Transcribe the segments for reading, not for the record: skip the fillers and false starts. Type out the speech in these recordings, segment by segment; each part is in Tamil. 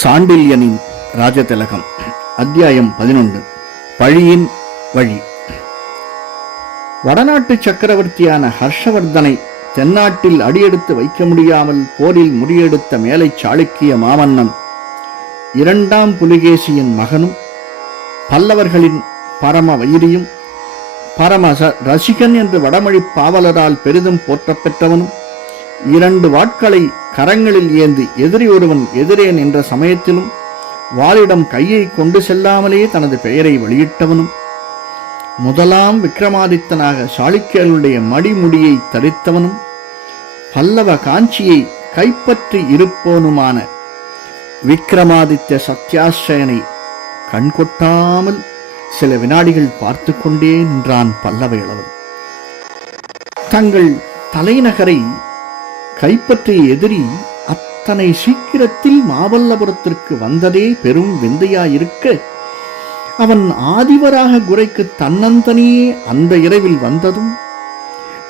சாண்டில்யனின் ராஜதிலகம். அத்தியாயம் 11. பழியின் வழி. வடநாட்டு சக்கரவர்த்தியான ஹர்ஷவர்தனை தென்னாட்டில் அடியெடுத்து வைக்க முடியாமல் போரில் முறியெடுத்த மேலை சாளுக்கிய மாமன்னன் இரண்டாம் புலிகேசியின் மகனும் பல்லவர்களின் பரம வைரியும் பரம ரசிகன் என்று வடமொழி பாவலரால் பெரிதும் போற்றப் பெற்றவனும் 2 வாட்களை கரங்களில் ஏந்தி எதிரி ஒருவன் எதிரேன் என்ற சமயத்திலும் வாளிடம் கையை கொண்டு செல்லாமலே தனது பெயரை வெளியிட்டவனும் முதலாம் விக்ரமாதித்தனாக சாளுக்கியர்களுடைய மடிமுடியை தரித்தவனும் பல்லவ காஞ்சியை கைப்பற்றி இருப்பவனுமான விக்ரமாதித்ய சத்யாஸ்ரயனை கண்கொட்டாமல் சில வினாடிகள் பார்த்து கொண்டே நின்றான் பல்லவ இளவன். தங்கள் தலைநகரை கைப்பற்றிய எதிரி அத்தனை சீக்கிரத்தில் மாமல்லபுரத்திற்கு வந்ததே பெரும் விந்தையாயிருக்க, அவன் ஆதிவராக குறைக்கு தன்னந்தனியே அந்த இரவில் வந்ததும்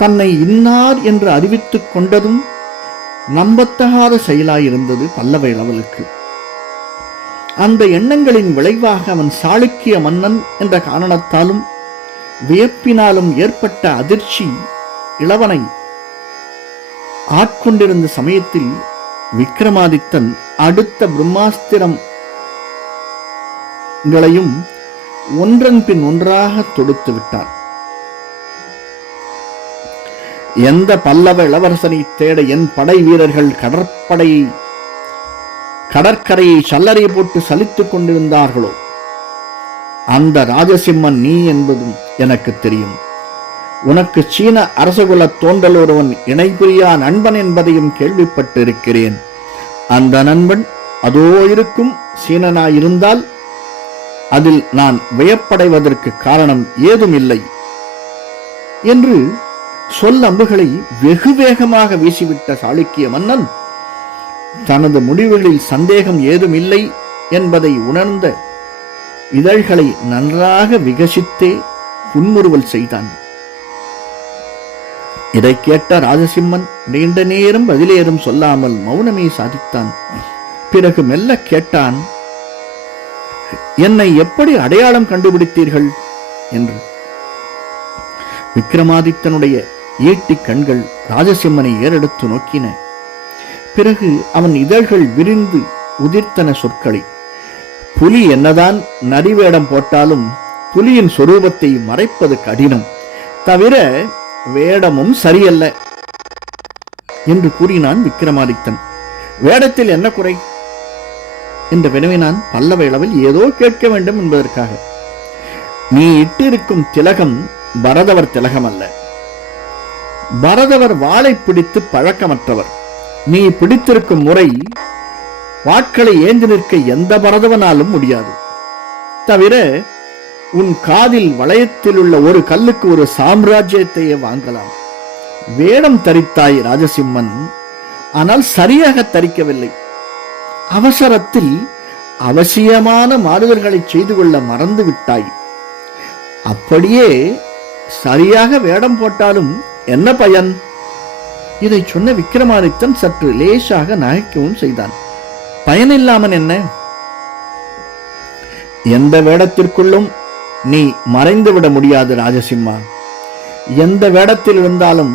தன்னை இன்னார் என்று அறிவித்துக் கொண்டதும் நம்பத்தகாத செயலாயிருந்தது பல்லவ இளவலுக்கு. அந்த எண்ணங்களின் விளைவாக அவன் சாளுக்கிய மன்னன் என்ற காரணத்தாலும் வியப்பினாலும் ஏற்பட்ட அதிர்ச்சி இளவனை ஆட்கொண்டிருந்த சமயத்தில் விக்ரமாதித்தன் அடுத்த பிரம்மாஸ்திரங்களையும் ஒன்றன் பின் ஒன்றாக தொடுத்து விட்டான். எந்த பல்லவ இளவரசனை தேட என் படை வீரர்கள் கடற்கரையை சல்லறை போட்டு சலித்துக் கொண்டிருந்தார்களோ அந்த ராஜசிம்மன் நீ என்பதும் எனக்கு தெரியும். உனக்கு சீன அரசகுல தோன்றல் ஒருவன் இணைபுரியா நண்பன் என்பதையும் கேள்விப்பட்டிருக்கிறேன். அந்த நண்பன் அதோ இருக்கும் சீனனாயிருந்தால் அதில் நான் வியப்படைவதற்கு காரணம் ஏதும் இல்லை என்று சொல்லம்புகளை வெகு வேகமாக வீசிவிட்ட சாளுக்கிய மன்னன் தனது முடிவுகளில் சந்தேகம் ஏதும் இல்லை என்பதை உணர்ந்த இதழ்களை நன்றாக விகசித்தே புன்முறுவல் செய்தான். இதை கேட்ட ராஜசிம்மன் நீண்ட நேரம் பதிலேறும் சொல்லாமல் மௌனமே சாதித்தான். பிறகு மெல்ல கேட்டான், என்னை எப்படி அடையாளம் கண்டுபிடித்தீர்கள் என்று. விக்ரமாதித்தனுடைய ஈட்டி கண்கள் ராஜசிம்மனை ஏறெடுத்து நோக்கின. பிறகு அவன் இதழ்கள் விரிந்து உதிர்த்தன சொற்களை. புலி என்னதான் நரிவேடம் போட்டாலும் புலியின் சொரூபத்தை மறைப்பது கடினம், தவிர வேடமும் சரியல்ல என்று கூறினான் விக்ரமாதித்தன். வேடத்தில் என்ன குறை என்று வினவினான் பல்லவ இளவல் ஏதோ கேட்க வேண்டும் என்பதற்காக. நீ இட்டிருக்கும் திலகம் பரதவர் திலகம் அல்ல. பரதவர் வாளை பிடித்து பழக்கமற்றவர். நீ பிடித்திருக்கும் முறை வாட்களை ஏந்தி நிற்க எந்த பரதவனாலும் முடியாது. தவிர உன் காதில் வளையத்தில் உள்ள ஒரு கல்லுக்கு ஒரு சாம்ராஜ்யத்தையே வாங்கலாம். வேடம் தரித்தாய் ராஜசிம்மன், ஆனால் சரியாக தரிக்கவில்லை. அவசரத்தில் அவசியமான மாறுதல்களை செய்து கொள்ள மறந்து விட்டாய். அப்படியே சரியாக வேடம் போட்டாலும் என்ன பயன்? இதை சொன்ன விக்ரமாதித்தன் சற்று லேசாக நகைக்கவும் செய்தான். பயனில்லாமல் என்ன? எந்த வேடத்திற்குள்ளும் நீ மறைந்துவிட முடியாது ராஜசிம்மா. எந்த வேடத்தில் இருந்தாலும்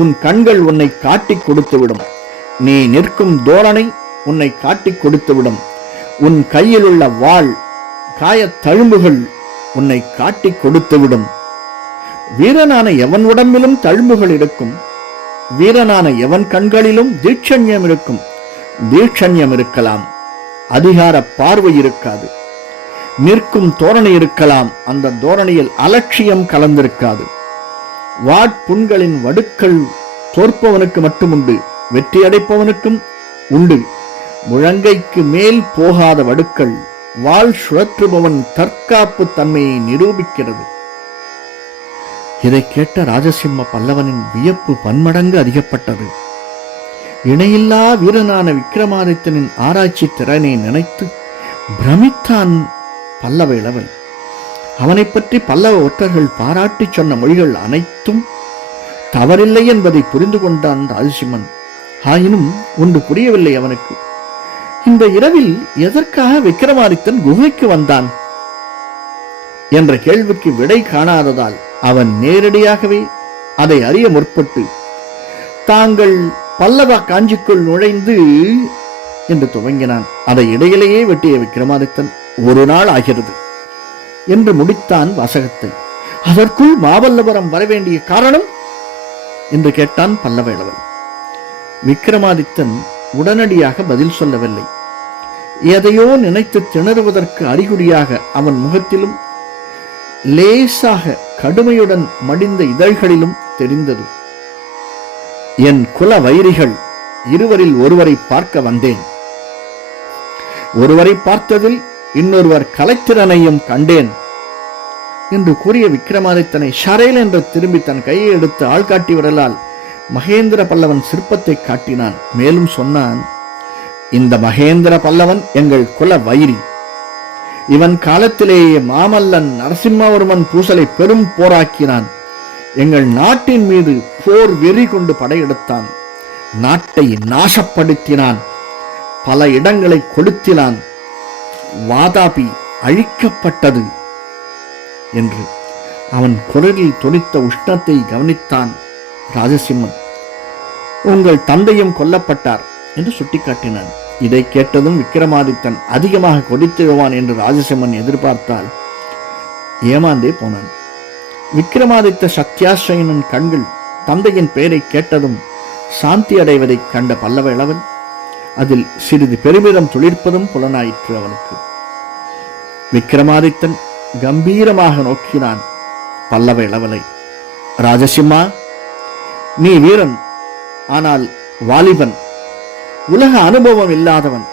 உன் கண்கள் உன்னை காட்டிக் கொடுத்துவிடும். நீ நிற்கும் தோரணை உன்னை காட்டிக் கொடுத்துவிடும். உன் கையில் உள்ள வாள் காயத் தழும்புகள் உன்னை காட்டிக் கொடுத்துவிடும். வீரனான எவன் உடம்பிலும் தழும்புகள் இருக்கும். வீரனான எவன் கண்களிலும் தீட்சண்யம் இருக்கும். தீட்சண்யம் இருக்கலாம், அதிகார பார்வை இருக்காது. நிற்கும் தோரணை இருக்கலாம், அந்த தோரணையில் அலட்சியம் கலந்திருக்காது. வாட்புண்களின் வடுக்கள் தோற்பவனுக்கு மட்டுமுண்டு, வெற்றி அடைப்பவனுக்கும் உண்டு. முழங்கைக்கு மேல் போகாத வடுக்கள் வாள் சுழற்றுபவன் தற்காப்பு தன்மையை நிரூபிக்கிறது. இதை கேட்ட ராஜசிம்ம பல்லவனின் வியப்பு பன்மடங்கு அதிகப்பட்டது. இணையில்லா வீரனான விக்ரமாதித்தனின் ஆராய்ச்சி திறனை நினைத்து பிரமித்தான் பல்லவ இளவல். அவனை பற்றி பல்லவ ஒற்றர்கள் பாராட்டி சொன்ன மொழிகள் அனைத்தும் தவறில்லை என்பதை புரிந்து கொண்டான் ராஜசிம்மன். ஆயினும் ஒன்று புரியவில்லை அவனுக்கு. இந்த இரவில் எதற்காக விக்ரமாதித்தன் குகைக்கு வந்தான் என்ற கேள்விக்கு விடை காணாததால் அவன் நேரடியாகவே அதை அறிய முற்பட்டு, தாங்கள் பல்லவ காஞ்சிக்குள் நுழைந்து என்று துவங்கினான். அதை இடையிலேயே வெட்டிய விக்ரமாதித்தன், ஒரு நாள் ஆகிறது என்று முடித்தான் வாசகத்தை. அதற்குள் மாமல்லபுரம் வரவேண்டிய காரணம் என்று கேட்டான் பல்லவ இளவல். விக்ரமாதித்தன் உடனடியாக பதில் சொல்லவில்லை. எதையோ நினைத்து திணறுவதற்கு அறிகுறியாக அவன் முகத்திலும் லேசாக கடுமையுடன் மடிந்த இதழ்களிலும் தெரிந்தது. என் குல வைரிகள் இருவரில் ஒருவரை பார்க்க வந்தேன். ஒருவரை பார்த்ததில் இன்னொருவர் கலைத்திறனையும் கண்டேன் என்று கூறிய விக்ரமாதித்தனை ஷரேல் என்று திரும்பி தன் கையை எடுத்து ஆள்காட்டி விரலால் மகேந்திர பல்லவன் சிற்பத்தை காட்டினான். மேலும் சொன்னான், இந்த மகேந்திர பல்லவன் எங்கள் குல வைரி. இவன் காலத்திலேயே மாமல்லன் நரசிம்மவர்மன் பூசலை பெரும் போராக்கினான். எங்கள் நாட்டின் மீது போர் வெறி கொண்டு படையெடுத்தான். நாட்டை நாசப்படுத்தினான். பல இடங்களை கொளுத்தினான். வாதாபி அழிக்கப்பட்டது என்று அவன் குரலில் தொனித்த உஷ்ணத்தை கவனித்தான் ராஜசிம்மன். உங்கள் தந்தையும் கொல்லப்பட்டார் என்று சுட்டிக்காட்டினான். இதை கேட்டதும் விக்ரமாதித்தன் அதிகமாக கொதித்திடுவான் என்று ராஜசிம்மன் எதிர்பார்த்தால் ஏமாந்தே போனான். விக்ரமாதித்த சத்யாஸ்ரயனின் கண்கள் தந்தையின் பெயரை கேட்டதும் சாந்தி அடைவதைக் கண்ட பல்லவ இளவன் அதில் சிறிது பெருமிதம் துளிர்ப்பதும் புலனாயிற்று அவனுக்கு. விக்ரமாதித்தன் கம்பீரமாக நோக்கினான் பல்லவ இளவலை. ராஜசிம்மா, நீ வீரன், ஆனால் வாலிபன், உலக அனுபவம் இல்லாதவன்.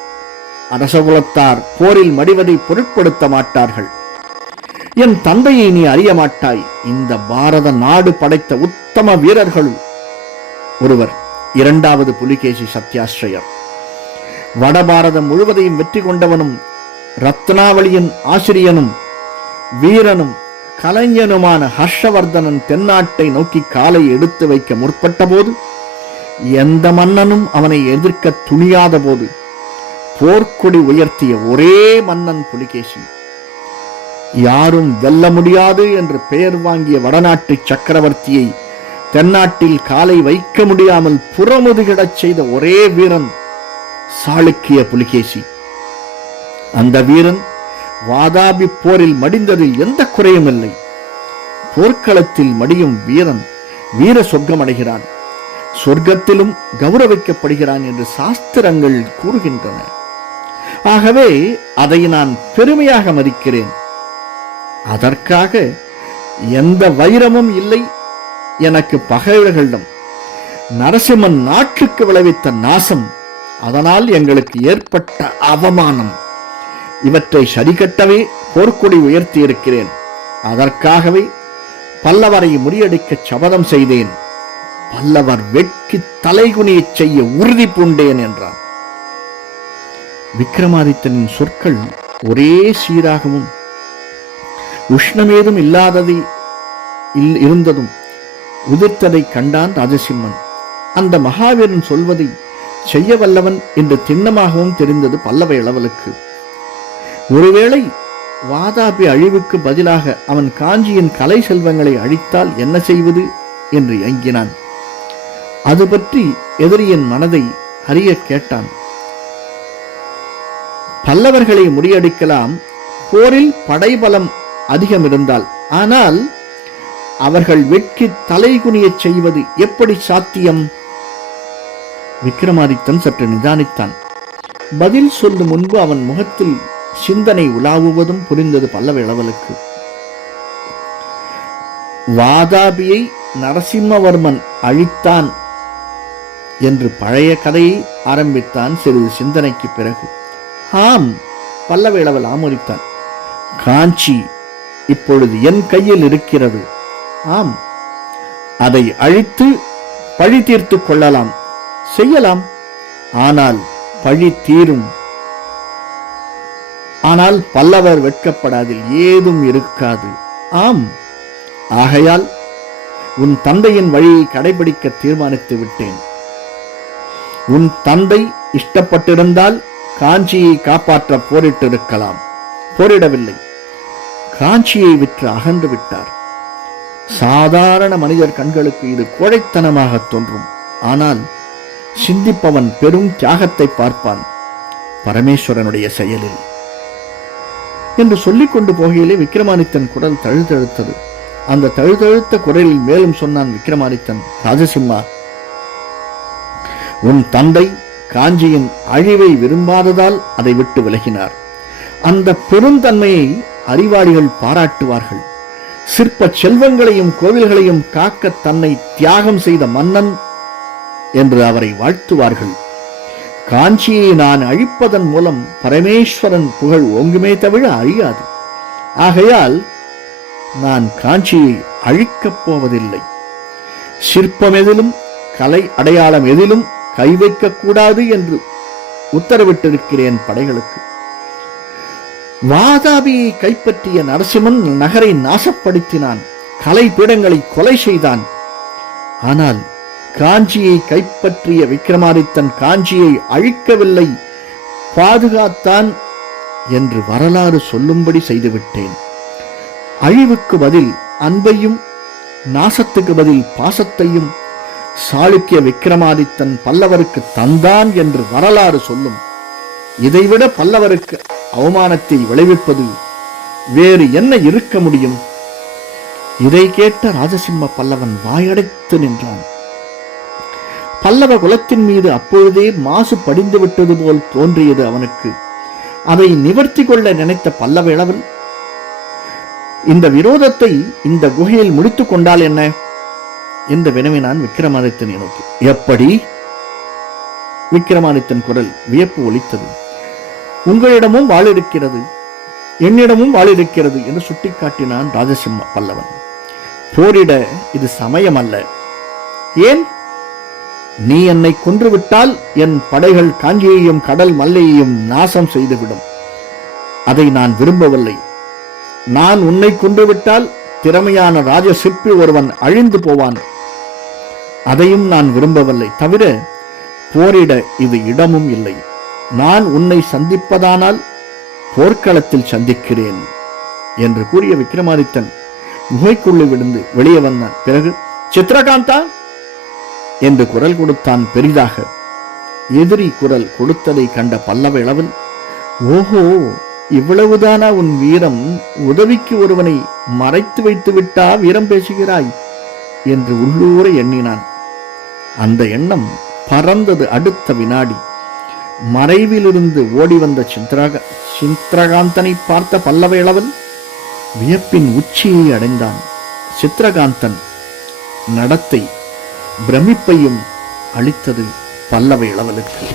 அரசகுலத்தார் போரில் மடிவதை பொருட்படுத்த மாட்டார்கள். என் தந்தையை நீ அறிய மாட்டாய். இந்த பாரத நாடு படைத்த உத்தம வீரர்களுள் ஒருவர் இரண்டாவது புலிகேசி சத்யாஸ்ரயர். வடபாரதம் முழுவதையும் வெற்றி கொண்டவனும் ரத்னாவளியின் ஆசிரியனும் வீரனும் கலைஞனுமான ஹர்ஷவர்தனன் தென்னாட்டை நோக்கி காலை எடுத்து வைக்க முற்பட்ட போது, எந்த மன்னனும் அவனை எதிர்க்க துணியாத போது போர்க்கொடி உயர்த்திய ஒரே மன்னன் புலிகேசி. யாரும் வெல்ல முடியாது என்று பெயர் வாங்கிய வடநாட்டு சக்கரவர்த்தியை தென்னாட்டில் காலை வைக்க முடியாமல் புறமுதுகிடச் செய்த ஒரே வீரன் சாளுக்கிய புலிகேசி. அந்த வீரன் வாதாபி போரில் மடிந்ததில் எந்த குறையும் இல்லை. போர்க்களத்தில் மடியும் வீரன் வீர சொர்க்கம் அடைகிறான், சொர்க்கத்திலும் கௌரவிக்கப்படுகிறான் என்று சாஸ்திரங்கள் கூறுகின்றன. ஆகவே அதை நான் பெருமையாக மதிக்கிறேன். அதற்காக எந்த வைரமும் இல்லை எனக்கு பகைவர்களிடம். நரசிம்மன் நாட்டுக்கு விளைவித்த நாசம், அதனால் எங்களுக்கு ஏற்பட்ட அவமானம், இவற்றை சரிகட்டவே போர்க்கொடி உயர்த்தி இருக்கிறேன். அதற்காகவே பல்லவரை முறியடிக்க சபதம் செய்தேன். பல்லவர் வெட்கி தலைகுனியை செய்ய உறுதி பூண்டேன் என்றான். விக்ரமாதித்தனின் சொற்கள் ஒரே சீராகவும் உஷ்ணமேதும் இல்லாததை இருந்ததும் உதிர்த்ததை கண்டான் ராஜசிம்மன். அந்த மகாவீரன் சொல்வதை செய்ய வல்லவன் என்று திண்ணமாகவும் தெரிந்தது பல்லவ இளவலுக்கு. ஒருவேளை வாதாபி அழிவுக்கு பதிலாக அவன் காஞ்சியின் கலை செல்வங்களை அழித்தால் என்ன செய்வது என்று இயங்கினான். அது பற்றி எதிரியின் மனதை அறிய கேட்டான். பல்லவர்களை முறியடிக்கலாம், போரில் படைபலம் அதிகம் இருந்தால். ஆனால் அவர்கள் வெட்கி தலைகுனியச் செய்வது எப்படி சாத்தியம்? விக்ரமாதித்தன் சற்று நிதானித்தான். பதில் சொல்லும் முன்பு அவன் முகத்தில் சிந்தனை உலாவுவதும் புரிந்தது பல்லவ இளவலுக்கு. வாதாபியை நரசிம்மவர்மன் அழித்தான் என்று பழைய கதையை ஆரம்பித்தான் சிறிது சிந்தனைக்கு பிறகு. ஆம், பல்லவ இளவல் ஆமோதித்தான். காஞ்சி இப்பொழுது என் கையில் இருக்கிறது. ஆம், அதை அழித்து பழி தீர்த்து கொள்ளலாம், செய்யலாம். ஆனால் பழி தீரும். ஆனால் பல்லவர் வெட்கப்படாதில் ஏதும் இருக்காது. ஆம், ஆகையால் உன் தந்தையின் வழியை கடைபிடிக்க தீர்மானித்து விட்டேன். உன் தந்தை இஷ்டப்பட்டிருந்தால் காஞ்சியை காப்பாற்ற போரிட்டிருக்கலாம். போரிடவில்லை. காஞ்சியை விற்று அகன்று விட்டார். சாதாரண மனிதர் கண்களுக்கு இது கோழைத்தனமாக தோன்றும். ஆனால் சிந்திப்பவன் பெரும் தியாகத்தை பார்ப்பான் பரமேஸ்வரனுடைய செயலில் என்று சொல்லிக் கொண்டு போகையிலே விக்ரமாதித்தன் குரல் தழுதழுத்தது. அந்த தழுதழுத்த குரலில் மேலும் சொன்னான் விக்ரமாதித்தன், ராஜசிம்மா, உன் தந்தை காஞ்சியின் அழிவை விரும்பாததால் அதை விட்டு விலகினார். அந்த பெருந்தன்மையை அறிவாளிகள் பாராட்டுவார்கள். சிற்ப செல்வங்களையும் கோவில்களையும் காக்க தன்னை தியாகம் செய்த மன்னன் என்று அவரை வாழ்த்துவார்கள். காஞ்சியை நான் அழிப்பதன் மூலம் பரமேஸ்வரன் புகழ் ஓங்குமே தவிர அழியாது. ஆகையால் நான் காஞ்சியை அழிக்கப் போவதில்லை. சிற்பம் எதிலும் கலை அடையாளம் எதிலும் கை வைக்கக்கூடாது என்று உத்தரவிட்டிருக்கிறேன் படைகளுக்கு. வாதாபியை கைப்பற்றிய நரசிம்மன் நகரை நாசப்படுத்தினான், கலை பீடங்களை கொலை செய்தான். ஆனால் காஞ்சியை கைப்பற்றிய விக்ரமாதித்தன் காஞ்சியை அழிக்கவில்லை, பாதுகாத்தான் என்று வரலாறு சொல்லும்படி செய்துவிட்டேன். அழிவுக்கு பதில் அன்பையும் நாசத்துக்கு பதில் பாசத்தையும் சாளுக்கிய விக்ரமாதித்தன் பல்லவருக்கு தந்தான் என்று வரலாறு சொல்லும். இதைவிட பல்லவருக்கு அவமானத்தை விளைவிப்பது வேறு என்ன இருக்க முடியும்? இதை கேட்ட ராஜசிம்ம பல்லவன் வாயடைத்து நின்றான். பல்லவ குலத்தின் மீது அப்பொழுதே மாசு படிந்து விட்டது போல் தோன்றியது அவனுக்கு. அதை நிவர்த்தி கொள்ள நினைத்த பல்லவ இளவல், இந்த விரோதத்தை இந்த குகையில் முடித்துக் கொண்டால் என்ன என்று வினவினான் விக்ரமாதித்தனை நோக்கி. எப்படி? விக்ரமாதித்தன் குரல் வியப்பு ஒலித்தது. உங்களிடமும் வாழ் இருக்கிறது, என்னிடமும் வாழ் இருக்கிறது என்று சுட்டிக்காட்டினான் ராஜசிம்ம பல்லவன். போரிட இது சமயம் அல்ல. ஏன்? நீ என்னை கொன்றுவிட்டால் என் படைகள் காஞ்சியையும் கடல் மல்லையையும் நாசம் செய்துவிடும். அதை நான் விரும்பவில்லை. நான் உன்னை கொன்றுவிட்டால் திறமையான ராஜ சிற்பி ஒருவன் அழிந்து போவான். அதையும் நான் விரும்பவில்லை. தவிர போரிட இது இடமும் இல்லை. நான் உன்னை சந்திப்பதானால் போர்க்களத்தில் சந்திக்கிறேன் என்று கூறிய விக்ரமாதித்தன் குகைக்குள்ளே விழுந்து வெளியே வந்தான். பிறகு, சித்ரகாந்தா என்று குரல் கொடுத்தான் பெரிதாக. எதிரி குரல் கொடுத்ததை கண்ட பல்லவ இளவல், ஓஹோ, இவ்வளவுதானா உன் வீரம்? உதவிக்கு ஒருவனை மறைத்து வைத்து விட்டா வீரம் பேசுகிறாய் என்று உள்ளூர எண்ணினான். அந்த எண்ணம் பறந்தது. அடுத்த வினாடி மறைவிலிருந்து ஓடி வந்த சித்ரகாந்தனை பார்த்த பல்லவ இளவல் வியப்பின் உச்சியை அடைந்தான். சித்ரகாந்தன் நடத்தை பிரமிப்பையும் அளித்தது பல்லவ இளவலுக்கு.